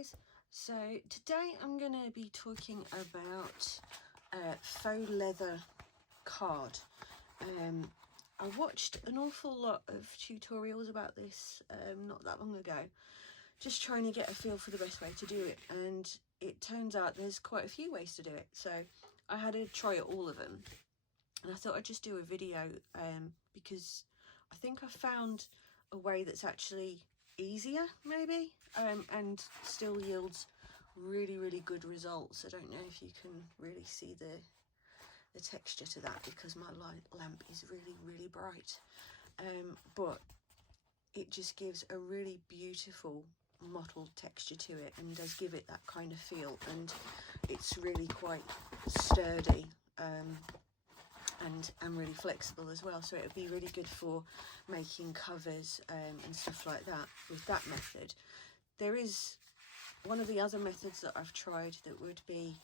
guys, so today I'm going to be talking about faux leather card. I watched an awful lot of tutorials about this not that long ago, just trying to get a feel for the best way to do it, and it turns out there's quite a few ways to do it, so I had to try all of them, and I thought I'd just do a video because I think I found a way that's actually easier maybe and still yields really good results. I don't know if you can really see the texture to that because my lamp is really bright, but it just gives a really beautiful mottled texture to it and does give it that kind of feel, and it's really quite sturdy and really flexible as well, so it would be really good for making covers and stuff like that with that method. There is one of the other methods that I've tried that would be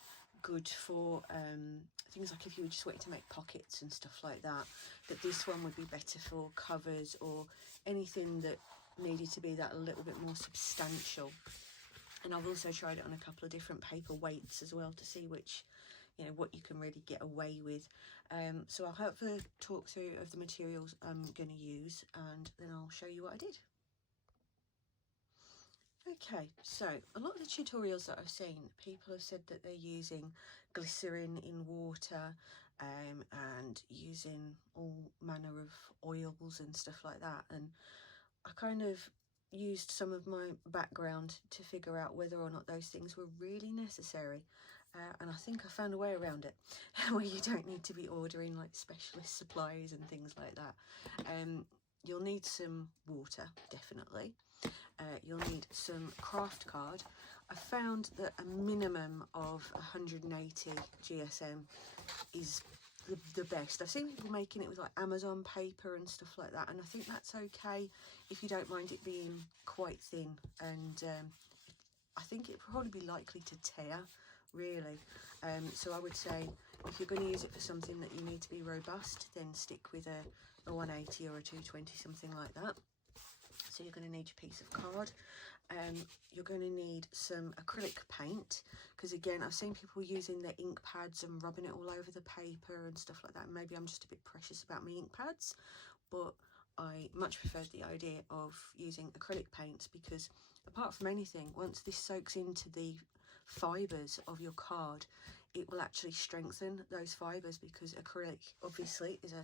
good for things like if you were just wanting to make pockets and stuff like that, that this one would be better for covers or anything that needed to be that a little bit more substantial. And I've also tried it on a couple of different paper weights as well to see which, you know, what you can really get away with. So I'll have a talk through of the materials I'm going to use, and then I'll show you what I did. Okay, so a lot of the tutorials that I've seen, people have said that they're using glycerin in water and using all manner of oils and stuff like that, and I kind of used some of my background to figure out whether or not those things were really necessary, and I think I found a way around it where you don't need to be ordering like specialist supplies and things like that. You'll need some water, definitely. You'll need some craft card. I found that a minimum of 180 GSM is the best. I've seen people making it with like Amazon paper and stuff like that, and I think that's okay if you don't mind it being quite thin, and I think it'd probably be likely to tear really, so I would say if you're going to use it for something that you need to be robust, then stick with a 180 or a 220, something like that. So you're going to need your piece of card. You're going to need some acrylic paint, because again I've seen people using their ink pads and rubbing it all over the paper and stuff like that. Maybe I'm just a bit precious about my ink pads, but I much preferred the idea of using acrylic paints, because apart from anything, once this soaks into the fibres of your card, it will actually strengthen those fibres, because acrylic obviously it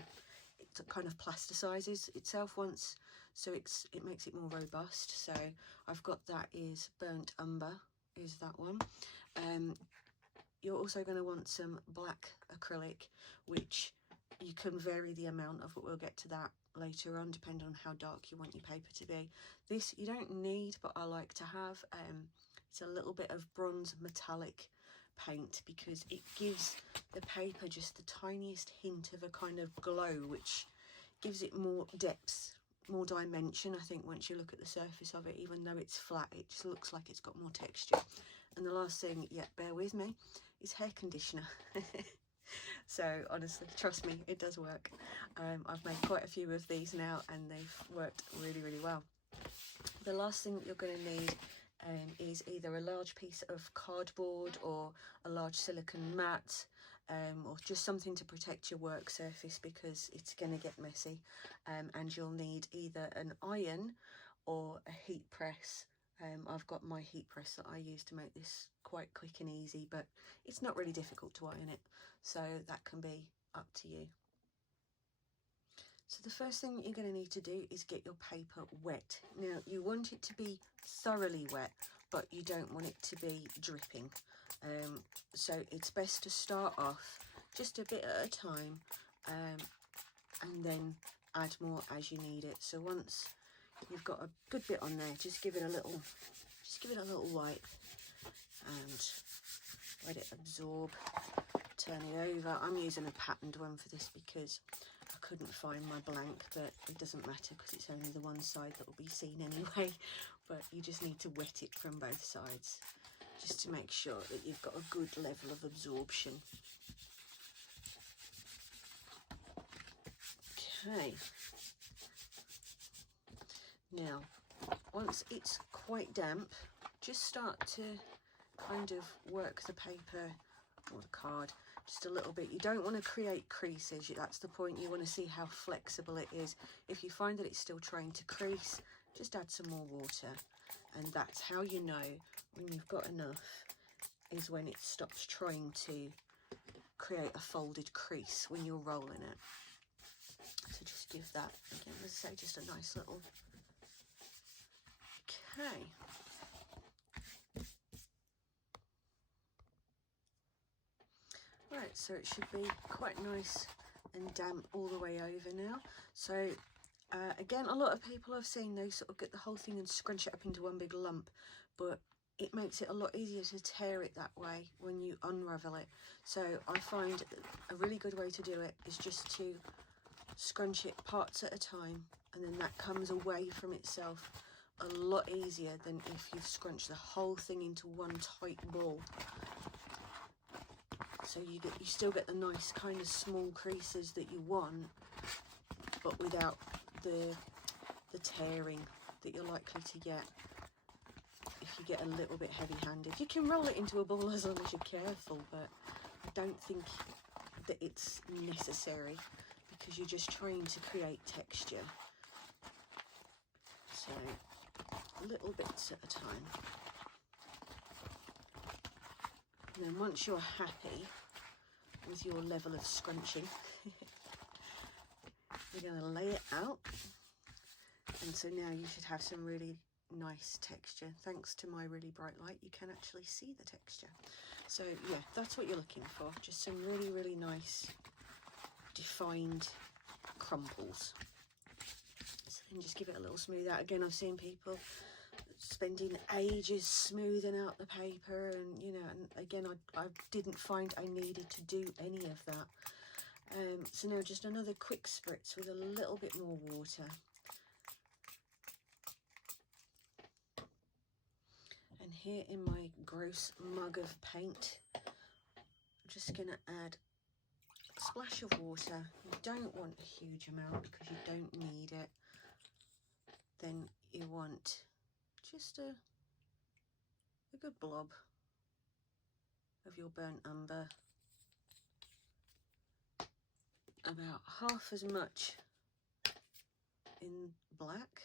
kind of plasticizes itself once, so it makes it more robust. So I've got that is burnt umber, is that one. You're also going to want some black acrylic, which you can vary the amount of, but we'll get to that later on depending on how dark you want your paper to be. This you don't need, but I like to have. It's a little bit of bronze metallic paint, because it gives the paper just the tiniest hint of a kind of glow, which gives it more depth, more dimension. I think once you look at the surface of it, even though it's flat, it just looks like it's got more texture. And the last thing, yeah, bear with me, is hair conditioner. So honestly, trust me, it does work. I've made quite a few of these now and they've worked really well. The last thing that you're going to need is either a large piece of cardboard or a large silicone mat, or just something to protect your work surface, because it's going to get messy, and you'll need either an iron or a heat press. I've got my heat press that I use to make this quite quick and easy, but it's not really difficult to iron it, so that can be up to you. So the first thing that you're going to need to do is get your paper wet. Now you want it to be thoroughly wet, but you don't want it to be dripping. So it's best to start off just a bit at a time, and then add more as you need it. So once you've got a good bit on there, just give it a little wipe and let it absorb. Turn it over. I'm using a patterned one for this because I couldn't find my blank, but it doesn't matter because it's only the one side that will be seen anyway. But you just need to wet it from both sides just to make sure that you've got a good level of absorption. Okay. Now, once it's quite damp, just start to kind of work the paper or the card just a little bit. You don't want to create creases, that's the point. You want to see how flexible it is. If you find that it's still trying to crease, just add some more water, and that's how you know when you've got enough, is when it stops trying to create a folded crease when you're rolling it. So just give that, again, as I say, just a nice little, okay. Right, so it should be quite nice and damp all the way over now. So again, a lot of people I've seen, they sort of get the whole thing and scrunch it up into one big lump, but it makes it a lot easier to tear it that way when you unravel it. So I find a really good way to do it is just to scrunch it parts at a time, and then that comes away from itself a lot easier than if you've scrunched the whole thing into one tight ball. So you still get the nice kind of small creases that you want, but without the tearing that you're likely to get if you get a little bit heavy-handed. You can roll it into a ball as long as you're careful, but I don't think that it's necessary because you're just trying to create texture. So little bits at a time. And then once you're happy with your level of scrunching, you're going to lay it out. And so now you should have some really nice texture. Thanks to my really bright light, you can actually see the texture. So yeah, that's what you're looking for. Just some really, really nice defined crumples. So then just give it a little smooth out. Again, I've seen people spending ages smoothing out the paper, and you know, and again, I didn't find I needed to do any of that. So now just another quick spritz with a little bit more water. And here in my gross mug of paint, I'm just going to add a splash of water. You don't want a huge amount because you don't need it. Then you want just a good blob of your burnt umber. About half as much in black.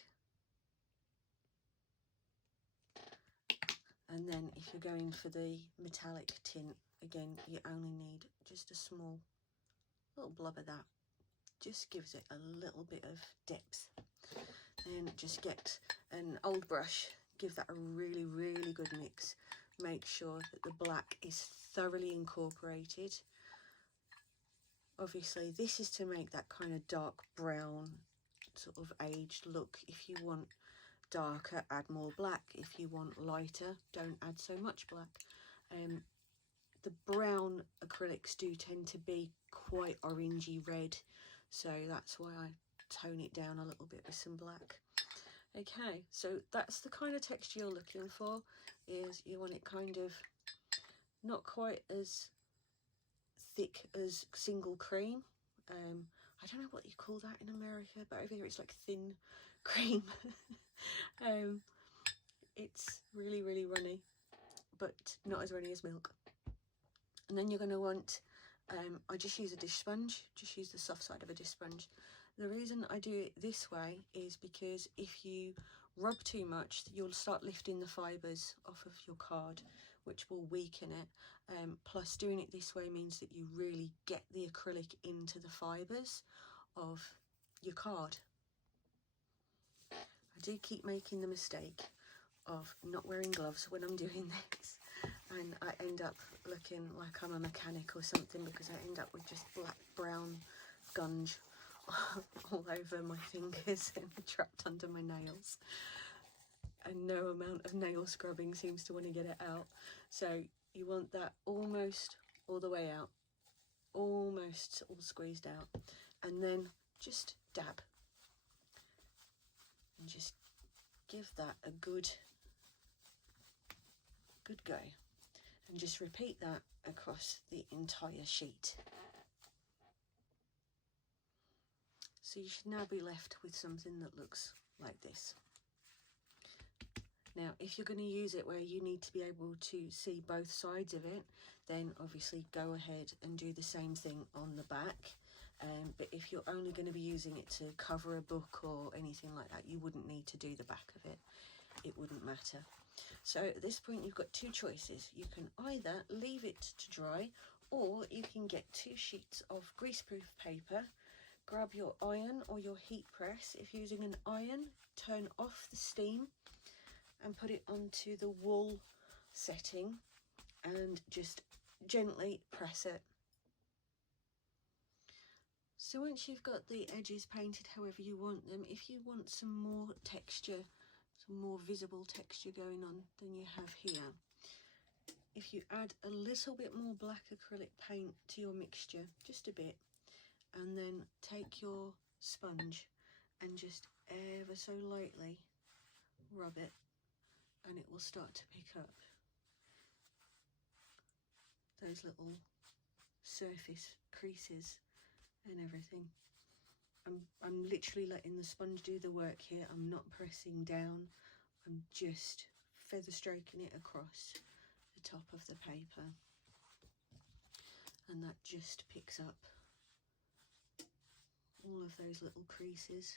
And then if you're going for the metallic tint, again, you only need just a small little blob of that. Just gives it a little bit of depth. Then just get an old brush, give that a really, really good mix. Make sure that the black is thoroughly incorporated. Obviously, this is to make that kind of dark brown sort of aged look. If you want darker, add more black. If you want lighter, don't add so much black. The brown acrylics do tend to be quite orangey red, so that's why I tone it down a little bit with some black. Okay, so that's the kind of texture you're looking for, is you want it kind of not quite as thick as single cream. I don't know what you call that in America, but over here it's like thin cream. It's really, really runny, but not as runny as milk. And then you're going to want, I just use a dish sponge, just use the soft side of a dish sponge. The reason I do it this way is because if you rub too much, you'll start lifting the fibres off of your card, which will weaken it. Plus doing it this way means that you really get the acrylic into the fibres of your card. I do keep making the mistake of not wearing gloves when I'm doing this, and I end up looking like I'm a mechanic or something because I end up with just black brown gunge all over my fingers and trapped under my nails, and no amount of nail scrubbing seems to want to get it out. So you want that almost all the way out, almost all squeezed out, and then just dab and just give that a good go, and just repeat that across the entire sheet. So you should now be left with something that looks like this. Now, if you're going to use it where you need to be able to see both sides of it, then obviously go ahead and do the same thing on the back. But if you're only going to be using it to cover a book or anything like that, you wouldn't need to do the back of it. It wouldn't matter. So at this point, you've got two choices. You can either leave it to dry, or you can get 2 sheets of greaseproof paper, grab your iron or your heat press. If you're using an iron, turn off the steam and put it onto the wool setting and just gently press it. So once you've got the edges painted however you want them, if you want some more texture, some more visible texture going on than you have here, if you add a little bit more black acrylic paint to your mixture, just a bit, and then take your sponge and just ever so lightly rub it, and it will start to pick up those little surface creases and everything. I'm literally letting the sponge do the work here. I'm not pressing down, I'm just feather stroking it across the top of the paper, and that just picks up all of those little creases.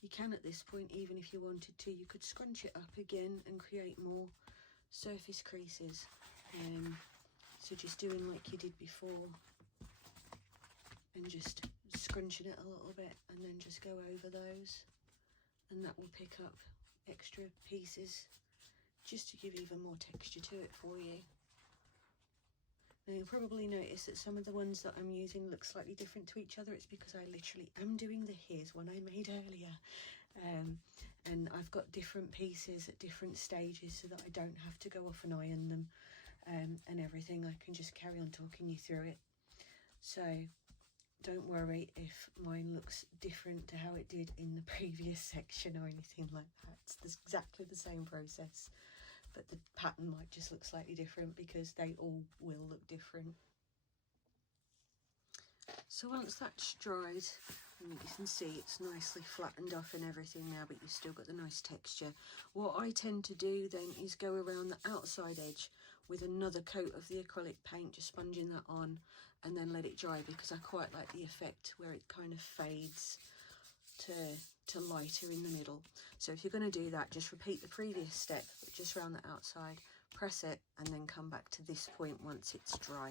You can, at this point, even if you wanted to, you could scrunch it up again and create more surface creases. So just doing like you did before and just scrunching it a little bit, and then just go over those, and that will pick up extra pieces just to give even more texture to it for you. Now you'll probably notice that some of the ones that I'm using look slightly different to each other. It's because I literally am doing the here's one I made earlier, and I've got different pieces at different stages so that I don't have to go off and iron them and everything. I can just carry on talking you through it. So don't worry if mine looks different to how it did in the previous section or anything like that. It's exactly the same process, but the pattern might just look slightly different because they all will look different. So once that's dried, and you can see it's nicely flattened off and everything now, but you've still got the nice texture. What I tend to do then is go around the outside edge with another coat of the acrylic paint, just sponging that on, and then let it dry, because I quite like the effect where it kind of fades to lighter in the middle. So if you're going to do that, just repeat the previous step, but just around the outside, press it, and then come back to this point once it's dry.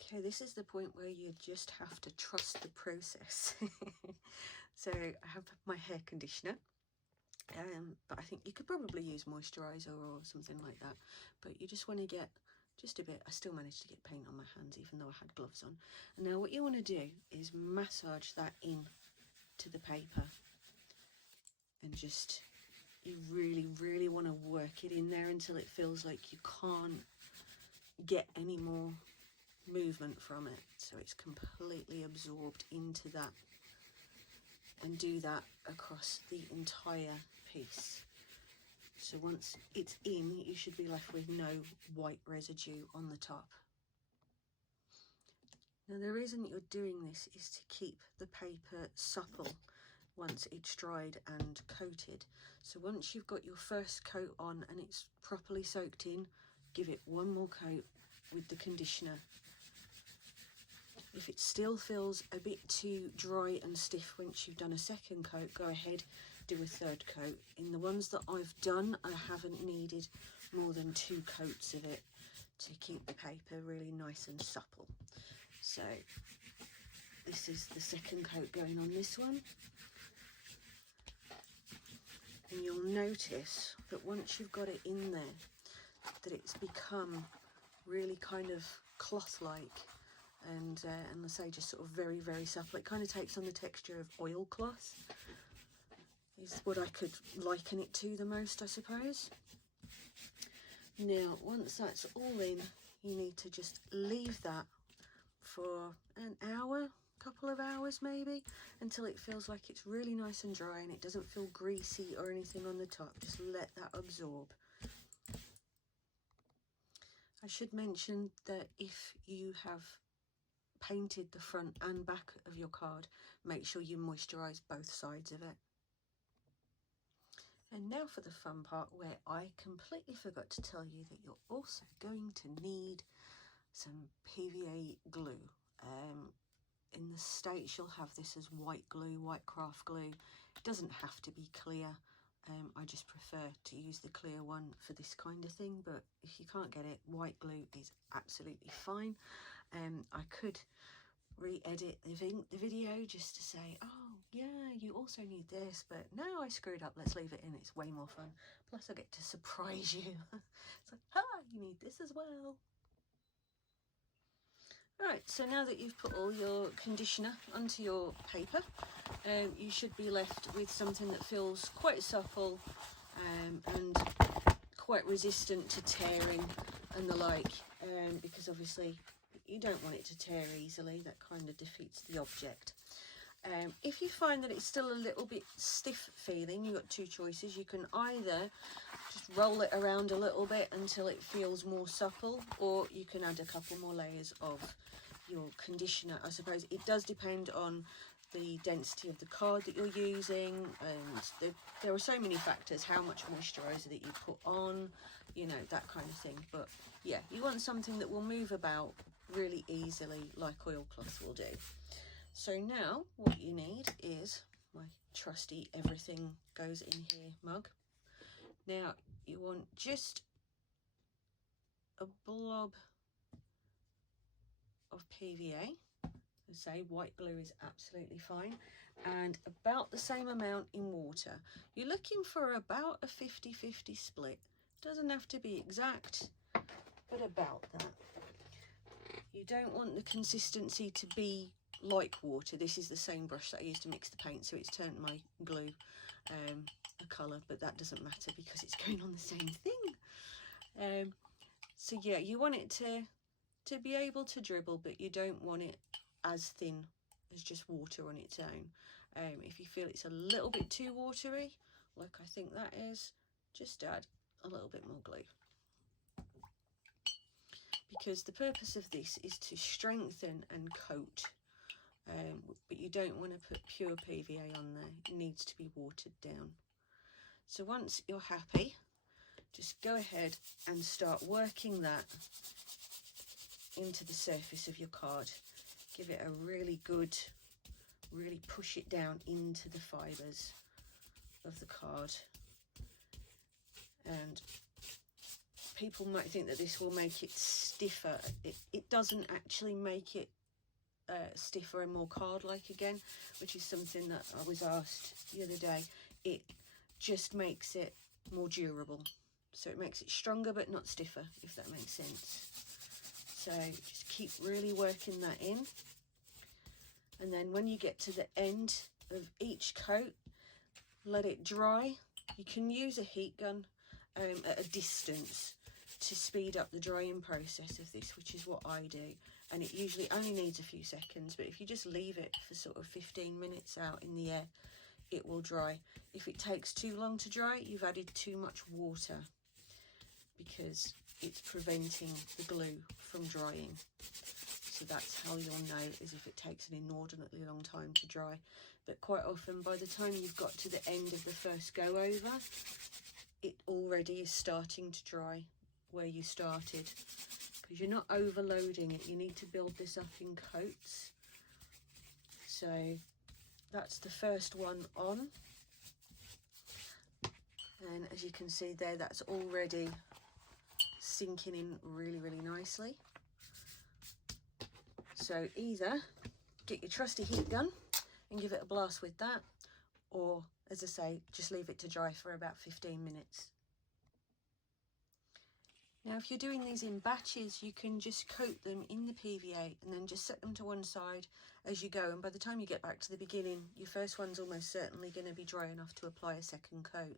Okay, this is the point where you just have to trust the process. So I have my hair conditioner, but I think you could probably use moisturiser or something like that, but you just want to get just a bit. I still managed to get paint on my hands even though I had gloves on. And now what you want to do is massage that in to the paper, and just, you really want to work it in there until it feels like you can't get any more movement from it, so it's completely absorbed into that, and do that across the entire piece. So once it's in, you should be left with no white residue on the top. Now the reason that you're doing this is to keep the paper supple once it's dried and coated. So once you've got your first coat on and it's properly soaked in, give it one more coat with the conditioner. If it still feels a bit too dry and stiff once you've done a second coat, go ahead, do a third coat. In the ones that I've done, I haven't needed more than 2 coats of it to keep the paper really nice and supple. So this is the second coat going on this one. And you'll notice that once you've got it in there, that it's become really kind of cloth-like, and I say just sort of very supple. It kind of takes on the texture of oilcloth, is what I could liken it to the most, I suppose. Now once that's all in, you need to just leave that for an hour, couple of hours maybe, until it feels like it's really nice and dry and it doesn't feel greasy or anything on the top. Just let that absorb. I should mention that if you have painted the front and back of your card, make sure you moisturize both sides of it. And now for the fun part, where I completely forgot to tell you that you're also going to need some PVA glue. In the States you'll have this as white glue, white craft glue. It doesn't have to be clear. I just prefer to use the clear one for this kind of thing, but if you can't get it, white glue is absolutely fine. I could re-edit the video just to say, oh yeah, you also need this, but no, I screwed up, let's leave it in, it's way more fun. Plus I get to surprise you. It's like, ha, you need this as well. Right, so now that you've put all your conditioner onto your paper, you should be left with something that feels quite supple and quite resistant to tearing and the like, because obviously you don't want it to tear easily. That kind of defeats the object. If you find that it's still a little bit stiff feeling, you've got two choices. You can either just roll it around a little bit until it feels more supple, or you can add a couple more layers of your conditioner. I suppose it does depend on the density of the card that you're using, and there are so many factors, how much moisturizer that you put on, you know, that kind of thing. But yeah, you want something that will move about really easily like oilcloth will do. So now what you need is my trusty everything goes in here mug. Now you want just a blob of PVA. I say white glue is absolutely fine, and about the same amount in water. You're looking for about a 50-50 split. Doesn't have to be exact, but about that. You don't want the consistency to be like water. This is the same brush that I used to mix the paint, so it's turned my glue a colour, but that doesn't matter because it's going on the same thing. So yeah, you want it to be able to dribble, but you don't want it as thin as just water on its own. If you feel it's a little bit too watery, like I think that is, just add a little bit more glue. Because the purpose of this is to strengthen and coat, but you don't want to put pure PVA on there. It needs to be watered down. So once you're happy, just go ahead and start working that into the surface of your card. Give it a really good, really push it down into the fibres of the card. And people might think that this will make it stiffer. It doesn't actually make it stiffer and more card-like again, which is something that I was asked the other day. It just makes it more durable. So it makes it stronger but not stiffer, if that makes sense. So just keep really working that in. And then when you get to the end of each coat, let it dry. You can use a heat gun at a distance to speed up the drying process of this, which is what I do. And it usually only needs a few seconds, but if you just leave it for sort of 15 minutes out in the air, it will dry. If it takes too long to dry, you've added too much water, because it's preventing the glue from drying. So that's how you'll know, is if it takes an inordinately long time to dry. But quite often, by the time you've got to the end of the first go over, it already is starting to dry where you started, because you're not overloading it. You need to build this up in coats. So that's the first one on, and as you can see there, that's already sinking in really, really nicely. So either get your trusty heat gun and give it a blast with that, or, as I say, just leave it to dry for about 15 minutes. Now, if you're doing these in batches, you can just coat them in the PVA and then just set them to one side as you go. And by the time you get back to the beginning, your first one's almost certainly going to be dry enough to apply a second coat.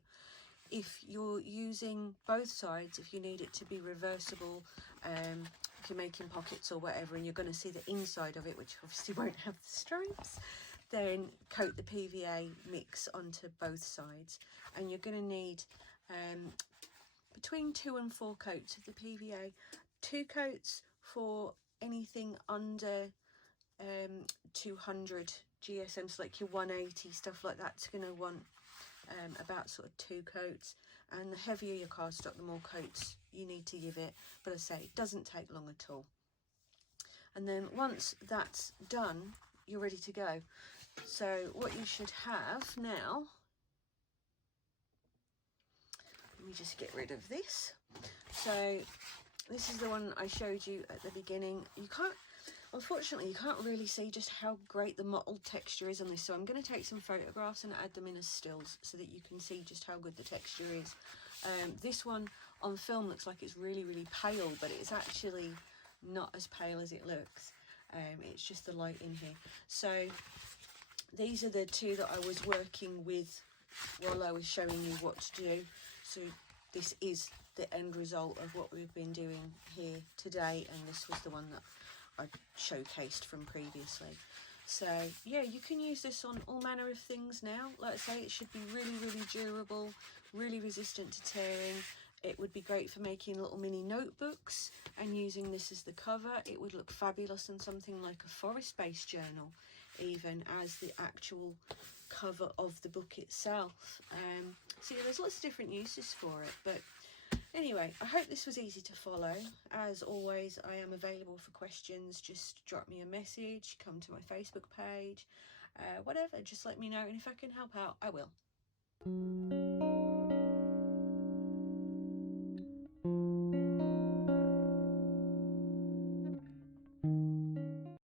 If you're using both sides, if you need it to be reversible, if you're making pockets or whatever, and you're going to see the inside of it, which obviously won't have the stripes, then coat the PVA mix onto both sides. And you're going to need between 2 and 4 coats of the PVA. 2 coats for anything under 200 GSM, so like your 180, stuff like that's going to want about sort of 2 coats, and the heavier your cardstock, the more coats you need to give it, but I say it doesn't take long at all. And then once that's done, you're ready to go. So what you should have now, let me just get rid of this. So this is the one I showed you at the beginning. Unfortunately, you can't really see just how great the mottled texture is on this, so I'm going to take some photographs and add them in as stills so that you can see just how good the texture is. This one on film looks like it's really, really pale, but it's actually not as pale as it looks. It's just the light in here. So these are the 2 that I was working with while I was showing you what to do. So this is the end result of what we've been doing here today, and this was the one that I showcased from previously. So yeah, you can use this on all manner of things now. Like I say, it should be really, really durable, really resistant to tearing. It would be great for making little mini notebooks and using this as the cover. It would look fabulous on something like a forest-based journal, even as the actual cover of the book itself. So yeah, there's lots of different uses for it. But anyway, I hope this was easy to follow. As always, I am available for questions. Just drop me a message, come to my Facebook page, whatever, just let me know, and if I can help out, I will.